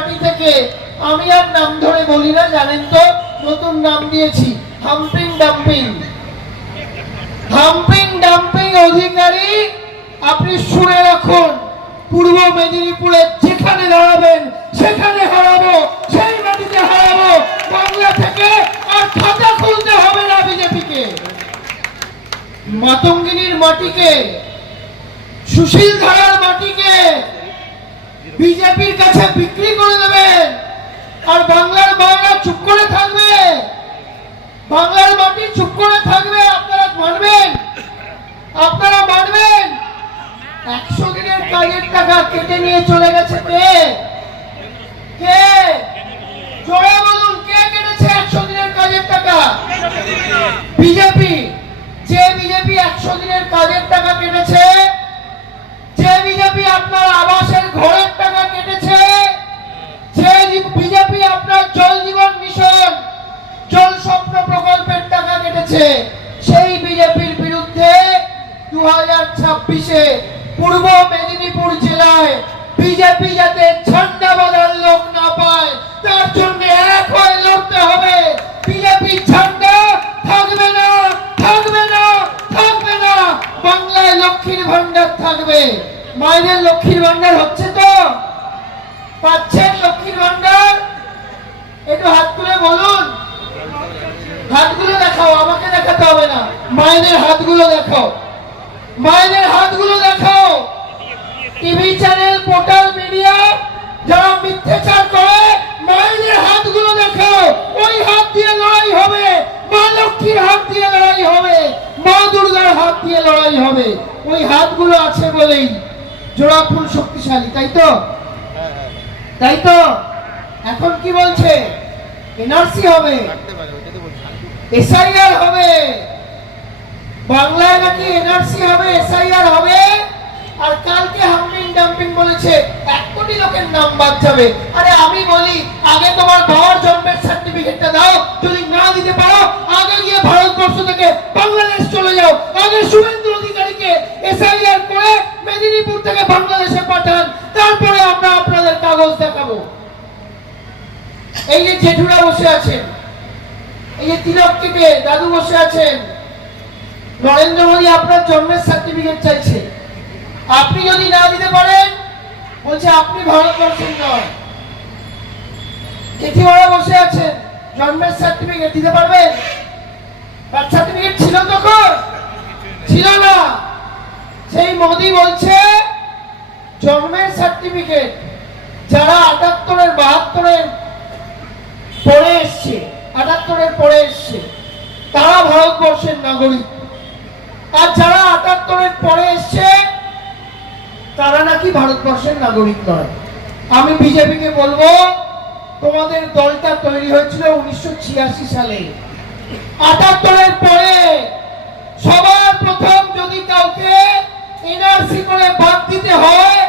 মাটি থেকে আমি আর নাম ধরে বলি না, জানেন তো, নতুন নাম দিয়েছি হাম্পিং ডাম্পিং। হাম্পিং ডাম্পিং অধিকারী আপনি শুনে রাখুন, পূর্ব মেদিনীপুরে যেখানে দাঁড়াবেন সেখানে হারাবো, সেই মাটিতে হারাবো। বাংলা থেকে আর খাতা খুলতে হবে না বিজেপিকে। মাতঙ্গিনীর মাটিকে, সুশীল ধারার মাটিকে বিজেপির কাছে বিক্রি করে দেবেন, আর বাংলার মায়েরা চুপ করে থাকবে, বাংলার মাটি চুপ করে থাকবে। আপনারা মানবেন? আপনারা মানবেন? 100 দিনের কাজের টাকা কেটে নিয়ে চলে গেছে কে? কে? জোরে বলুন, কে কেটেছে 100 দিনের কাজের টাকা? বিজেপি। যে বিজেপি 100 দিনের কাজের টাকা কেটেছে, যে বিজেপি আপনার আবাসের ঘরের টাকা কেটেছে, যে বিজেপি আপনার জল জীবন মিশন, জল স্বপ্ন প্রকল্পের টাকা কেটেছে, সেই বিজেপির বিরুদ্ধে 2026-এ পূর্ব মেদিনীপুর জেলায় বিজেপি যাতে ঝান্ডা বাঁধার লোক না পায়, তার জন্য এক হয়ে লড়তে হবে। বিজেপি ঝান্ডা থাকবে না, থাকবে না, থাকবে না। বাংলায় লক্ষ্মীর ভান্ডার থাকবে। মায়েদের লক্ষ্মীর ভান্ডার হচ্ছে তো? পাচ্ছেন লক্ষ্মীর ভান্ডার? একটু হাত তুলে বলুন, হাতগুলো দেখাও, আমাকে দেখাতে হবে না, মায়েদের হাতগুলো দেখাও, মায়েদের হাতগুলো দেখাও। টিভি চ্যানেল, পোর্টাল মিডিয়া যারা মিথ্যাচার করে, মায়েদের হাতগুলো দেখাও। ওই হাত দিয়ে লড়াই হবে, মা লক্ষ্মীর হাত দিয়ে লড়াই হবে, মা দুর্গার হাত দিয়ে লড়াই হবে। ওই হাতগুলো আছে বলেই জোড়াফুল শক্তিশালী, তাই তো? তাই তো? এখন কি বলছে? এনআরসি হবে, এসআইআর হবে। বাংলায় নাকি এনআরসি হবে, এসআইআর হবে। আর কালকে হাম্পিং ডাম্পিং বলেছে 1 কোটি লোকের নাম বাদ যাবে। আরে আমি বলি, আগে তোমার বাবার জন্মের সার্টিফিকেটটা দাও, যদি না দিতে পারো আগে গিয়ে ভারতবর্ষ থেকে বাংলাদেশ চলে যাও। আগে শুভেন্দু অধিকারীকে এসআইআর করে মেদিনীপুর থেকে বাংলাদেশে পাঠান, তারপরে আমরা আপনাদের কাগজ দেখাবো। এই যে জেঠুরা বসে আছেন, এই যে তিলক কেটে দাদু বসে আছেন, নরেন্দ্র মোদী আপনার জন্মের সার্টিফিকেট চাইছে। আপনি যদি না দিতে পারেন, বলছে আপনি ভারতবর্ষের নয়। জেঠিমারা বসে আছেন, জন্মের সার্টিফিকেট দিতে পারবেন? বার্থ সার্টিফিকেট ছিল তখন? ছিল না। সেই মোদী বলছে জন্মের সার্টিফিকেট যারা 78-এর 72-এর পরে এসছে, 78-এর পরে এসছে, তারা ভারতবর্ষের নাগরিক। আর যারা 78-এর পরে এসছে তারা নাকি ভারতবর্ষের নাগরিক নয়। আমি বিজেপিকে বলবো, তোমাদের দলটা তৈরি হয়েছিল 1986 সালে। 78-এর পরে সবার প্রথম যদি কাউকে এনআরসি করে বাদ দিতে হয়,